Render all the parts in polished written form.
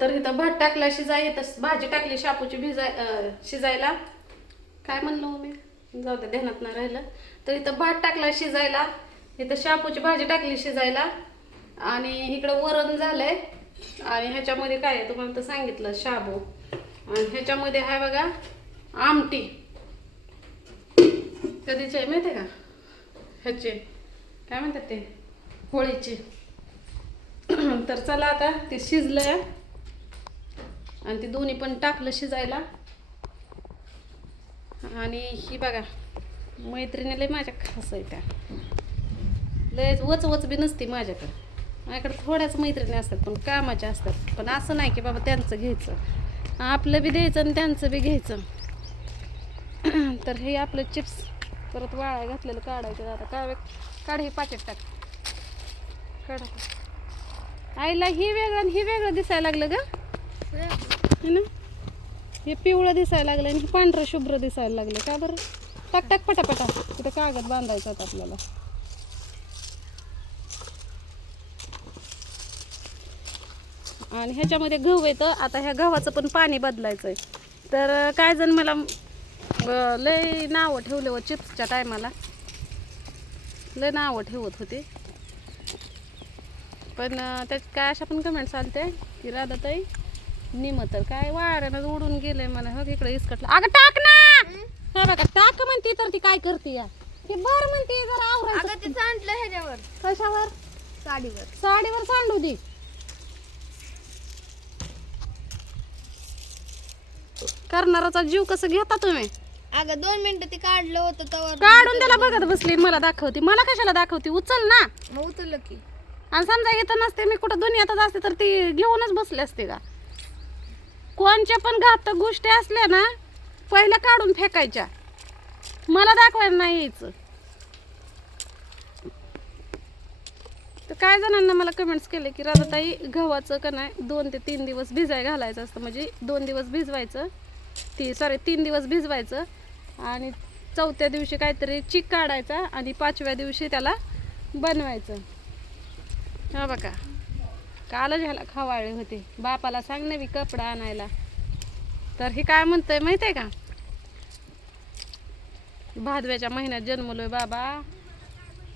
तर इथं भात टाकला तर भाजी टाकली शापूची शिजायला. काय म्हणलं हो मी, जाऊ दे ध्यानात नाही राहिलं. तर इथं भात टाकला शिजायला, इथं शापूची भाजी टाकली शिजायला, आणि इकडं वरण झालंय. आणि ह्याच्यामध्ये काय आहे तुम्हाला तर सांगितलं, शाबू. आणि ह्याच्यामध्ये आहे बघा आमटी. कधीची आहे माहिती आहे का, ह्याचे काय म्हणतात ते, होळीची. तर चला आता ते शिजलंय, आणि ते दोन्ही पण टाकलं शिजायला. आणि ही बघा मैत्रिणी लय माझ्या खास आहे, त्या लय वच बी नसती माझ्याकडे थोड्याच मैत्रिणी असतात, पण कामाच्या असतात. पण असं नाही की बाबा त्यांचं घ्यायचं, आपलं बी द्यायचं आणि त्यांचं बी घ्यायचं. तर हे आपलं चिप्स परत वाळाय घातलेलं काढायचं. आता काढ हे पाकिट टाक, काढा. आईला ही वेगळं आणि ही वेगळं दिसायला लागलं ग ना. हे पिवळं दिसायला लागलं आणि हे पांढरं शुभ्र दिसायला लागलं. का बरं? टाक टाक पटापटा, तिथं कागद बांधायचा होता आपल्याला. आणि ह्याच्यामध्ये गहू येतं. आता ह्या गव्हाचं पण पाणी बदलायचं आहे. तर काय जण मला लय नावं ठेवले हो चिप्सच्या टायमाला, लय नावं ठेवत होते. पण त्यात काय अशा पण कमेंट्स आलते की राधाताई निम तर काय वाऱ्यानं उडून गेलंय मला. हो इकडे इसकटलं. अगं टाक ना, हे बघा टाक म्हणते तर ती काय करते या, ती बर म्हणते जरा आवरायचं. अगं ते सांडलं ह्याच्यावर, कशावर? साडीवर सांडू दे. करणाराचा जीव कसं घेता तुम्ही. अगं 2 मिनिटं ते काढलं होतं तवर काढून त्याला बघत बसली, मला दाखवते. मला कशाला दाखवते, उचल ना. मग उचललं की. आणि समजा येत नसते, मी कुठं दुनियातच असते तर ती घेऊनच बसले असते का. कोणच्या पण घातक गोष्टी असल्या ना पहिल्या काढून फेकायच्या, मला दाखवायला नाही यायचं. तर काय जणांना मला कमेंट्स केले की राधाताई गव्हाचं का नाही 2 ते 3 दिवस भिजाय घालायचं असतं. म्हणजे 2 दिवस भिजवायचं, 3 दिवस भिजवायचं, आणि 4थ्या दिवशी काहीतरी चीक काढायचा, आणि 5व्या दिवशी त्याला बनवायचं. हा बघा कालच ह्याला खवाळले होते. बापाला सांग ना मी कपडा आणायला. तर हे काय म्हणतंय माहिती आहे का, भादव्याच्या महिन्यात जन्मलोय बाबा,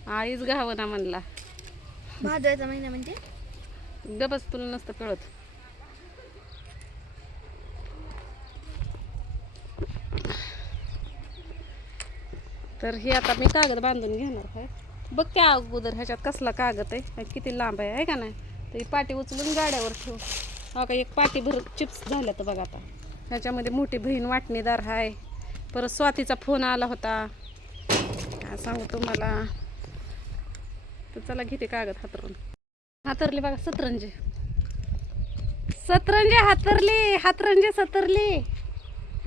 आईच घावना म्हणला. भादव्याचा महिना म्हणजे गबस, तुला नसतं कळत. तर हे आता मी कागद बांधून घेणार आहे. बघ त्या अगोदर ह्याच्यात कसला कागद आहे, किती लांब आहे का नाही. तर ही पाटी उचलून गाड्यावर ठेव. हा का एक पाटी भर चिप्स झाल्या. तर बघा आता ह्याच्यामध्ये मोठी बहीण वाटणीदार आहे. परत स्वातीचा फोन आला होता, काय सांगू तुम्हाला. तर चला घेते कागद हातरली बघा. सतरंजी हातरंजी सतरली.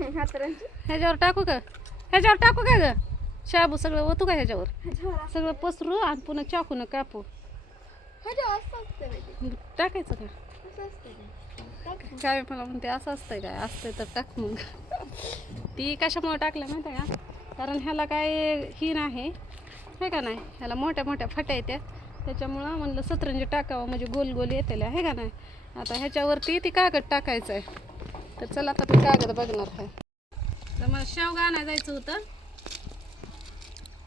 ह्याच्यावर टाकू का ग शाबू, सगळं ओतू का ह्याच्यावर, सगळं पसरू आणि पुन्हा चाकून कापू. टाकायचं का काय, मला म्हणते असं असतंय काय. असतंय तर टाक मग. ती कशामुळे टाकलं माहिती आहे का, कारण ह्याला काय ही नाही आहे का नाही, ह्याला मोठ्या मोठ्या फाट्या येत्या, त्याच्यामुळं म्हणलं सतरंजी टाकावं म्हणजे गोल गोल येतेल्या आहे का नाही. आता ह्याच्यावरती ती कागद टाकायचं आहे. तर चला आता ते कागद बघणार आहे. तर मला शेवगा आणायला जायचं होतं,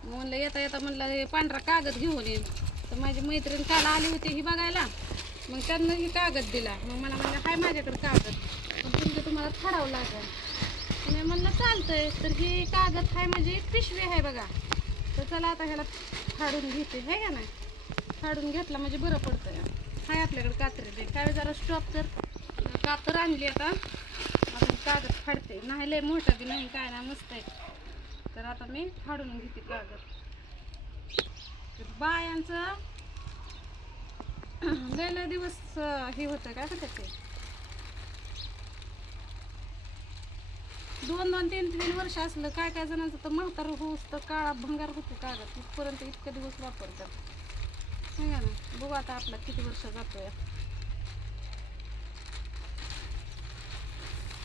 म्हणलं येता येता म्हणलं हे पांढरा कागद घेऊन येईल. तर माझी मैत्रीण काल आली होती ही बघायला, मग त्यांना ही कागद दिला. मग मला म्हणलं हाय माझ्याकडे कागद, पण तुमचं तुम्हाला फाडावं लागेल. मी म्हणलं चालतंय. तर ही कागद आहे म्हणजे पिशवी आहे बघा. तर चला आता ह्याला फाडून घेते आहे का नाही. फाडून घेतला म्हणजे बरं पडतं. हाय आपल्याकडे कात्री दे काय जरा स्टॉप. तर कातर आणली आता कागद फाडते. नाही लय मोठा बी नाही काय नाही, मस्त आहे. तर आता मी फाडून घेते कागद. बायांचं लय दिवस हे होतं काय म्हणतात ते, 2-2, 3-3 वर्ष असलं. काय काय जणांचं तर म्हातार होऊस तर काळा भंगार होतो कागद, इथपर्यंत इतके दिवस वापरतात. सांगा ना, बघू आता आपला किती वर्ष जातोय.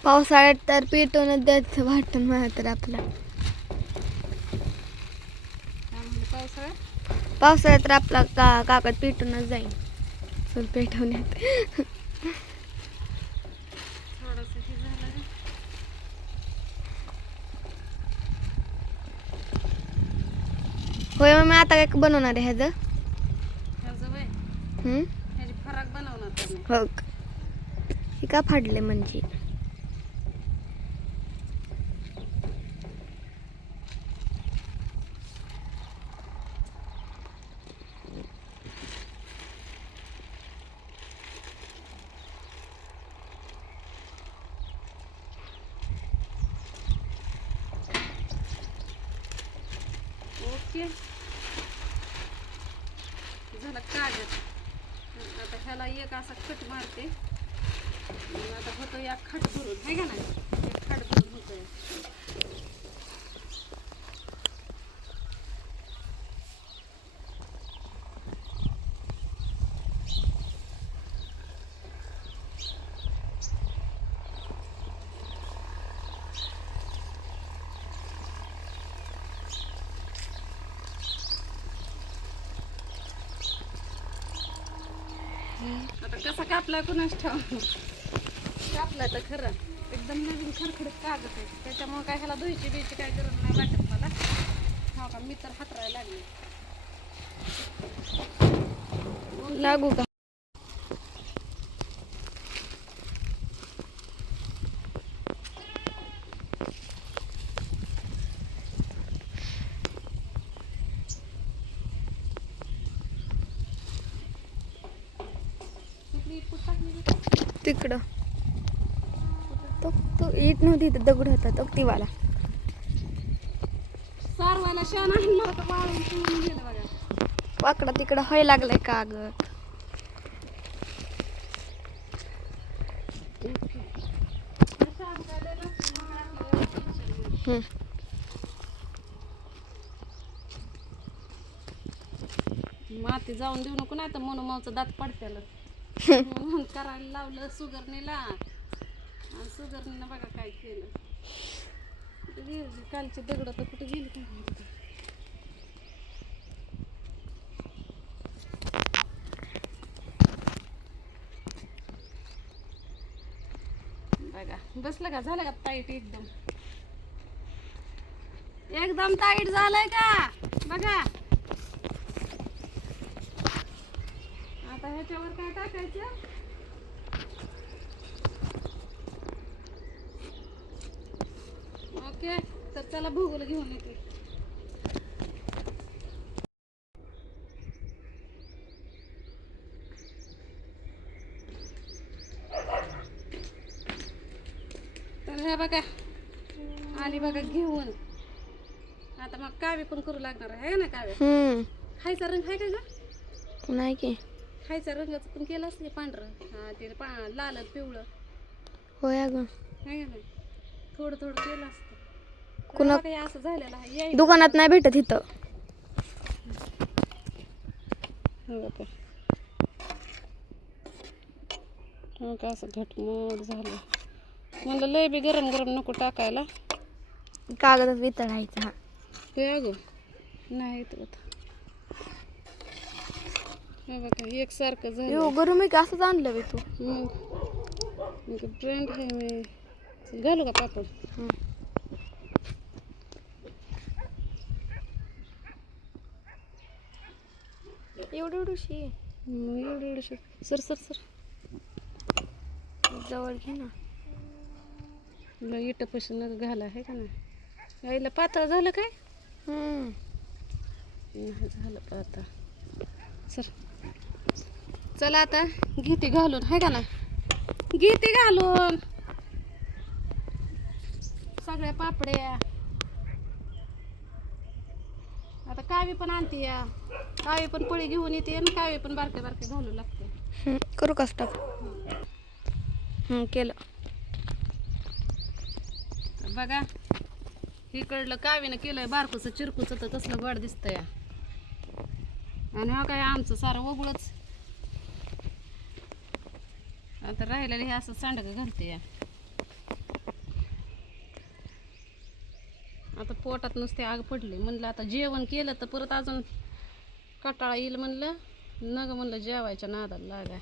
पावसाळ्यात तर पेटवूनच द्यायचं वाटतं मला तर आपला. काय म्हणले पावसाळ्यात तर आपला कागद पेटूनच जाईल, चल पेटवण्यात. हे झालं का? होय मग मी आता काय बनवणार आहे ह्याचं ह्याचं वय हम्म? ह्याची फराक बनवणार त्याने. हो हे का फाडले म्हणजे ओके झालं कागद. आता ह्याला एक असा कट मारते. मग आता होतं या खाट भरून आहे का नाही, एक खाट भरून होतंय. आता कसा कापलाय कुणाच ठेव, कापलाय तर खरं एकदम नवीन खरखडीत कागद आहे. त्याच्यामुळे काय ह्याला धुयची बियची काय गरज नाही वाटत मला. हो का, मी तर हातरायला लागले. लागू का कुठली इटपूट टाकली का? तिकडं तो तो इट नव्हती इथं दगड होता तो तिवाला सारवायला शान आहे मला तर वाळून शिवून गेलं बघा. वाकडा तिकडं व्हायला लागलाय कागद हम्म. माती जाऊन देऊ नको, नाही तर म्हणून मावचं दात पडत्याला म्हणून करायला लावलं सुगरणीला. आणि सुगरणीनं बघा काय केलं. कुठे गेली कालची दगड तर कुठे गेली काय माहिती. बघा बसलं का, झालं का टाईट एकदम, एकदम टाईट झालंय का बघा. आता ह्याच्यावर काय टाकायचं, ओके. तर चला भूगोल घेऊन येते. तर हे बघा आली बघा घेऊन. आता मग कावे पण करू लागणार आहे ना कावे. खायचा रंग आहे का ग, नाही की खायचा रंगाचं पण केलं असतं पांढरं. हा ते लाल पिवळं होय अगं आहे का नाही, थोडं थोडं केलं असतं. कुणा काही असं झालेलं आहे यायचं. दुकानात नाही भेटत इथं हो का, हो का, असं घटमोट झालं. म्हणलं लय बी गरम गरम नको टाकायला. कागदात वितळायचा हा ते अगो नाही तर हे बघा एकसारखं झालं. यो गरम आहे का असंच आणलं बे तू मग ब्रँड आहे. मी घालू का पापड, एवढी एवढीशी एवढं एवढं सर सर सर जवळ घे ना. लय इटं नग घाला आहे का नाही. यायला पातळ झालं काय, नाही झालं पातळ. सर चला आता घेते घालून आहे का ना, घेते घालून सगळ्या पापड्या. आता कावी पण आणते या, कावी पण पोळी घेऊन येते आणि कावी पण बारके बारके घालू लागते. करू का स्टाफ केलं बघा इकडलं कावीनं केलंय बारकूचं चिरकूचं तर कसलं गोड दिसतंय. आणि हा काय आमचं सारं वगळच. आता राहिलेलं हे असं सांडगं घालते या. आता पोटात नुसते आग पडली. म्हणलं आता जेवण केलं तर परत अजून कटाळा येईल. म्हणलं नग म्हणलं जेवायच्या नादाला लागाय.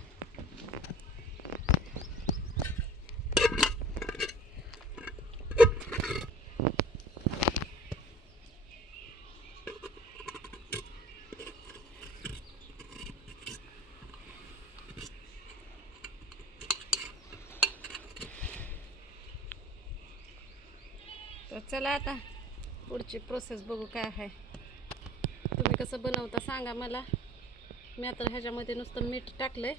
तर चला आता पुढची प्रोसेस बघू काय आहे. तुम्ही कसं बनवता सांगा मला. मी आता ह्याच्यामध्ये नुसतं मीठ टाकलंय,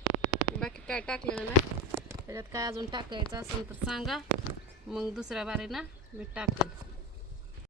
बाकी काय टाकलेलं नाही. त्याच्यात काय अजून टाकायचं असेल तर सांगा, मग दुसऱ्या बारीनं मी टाकेल.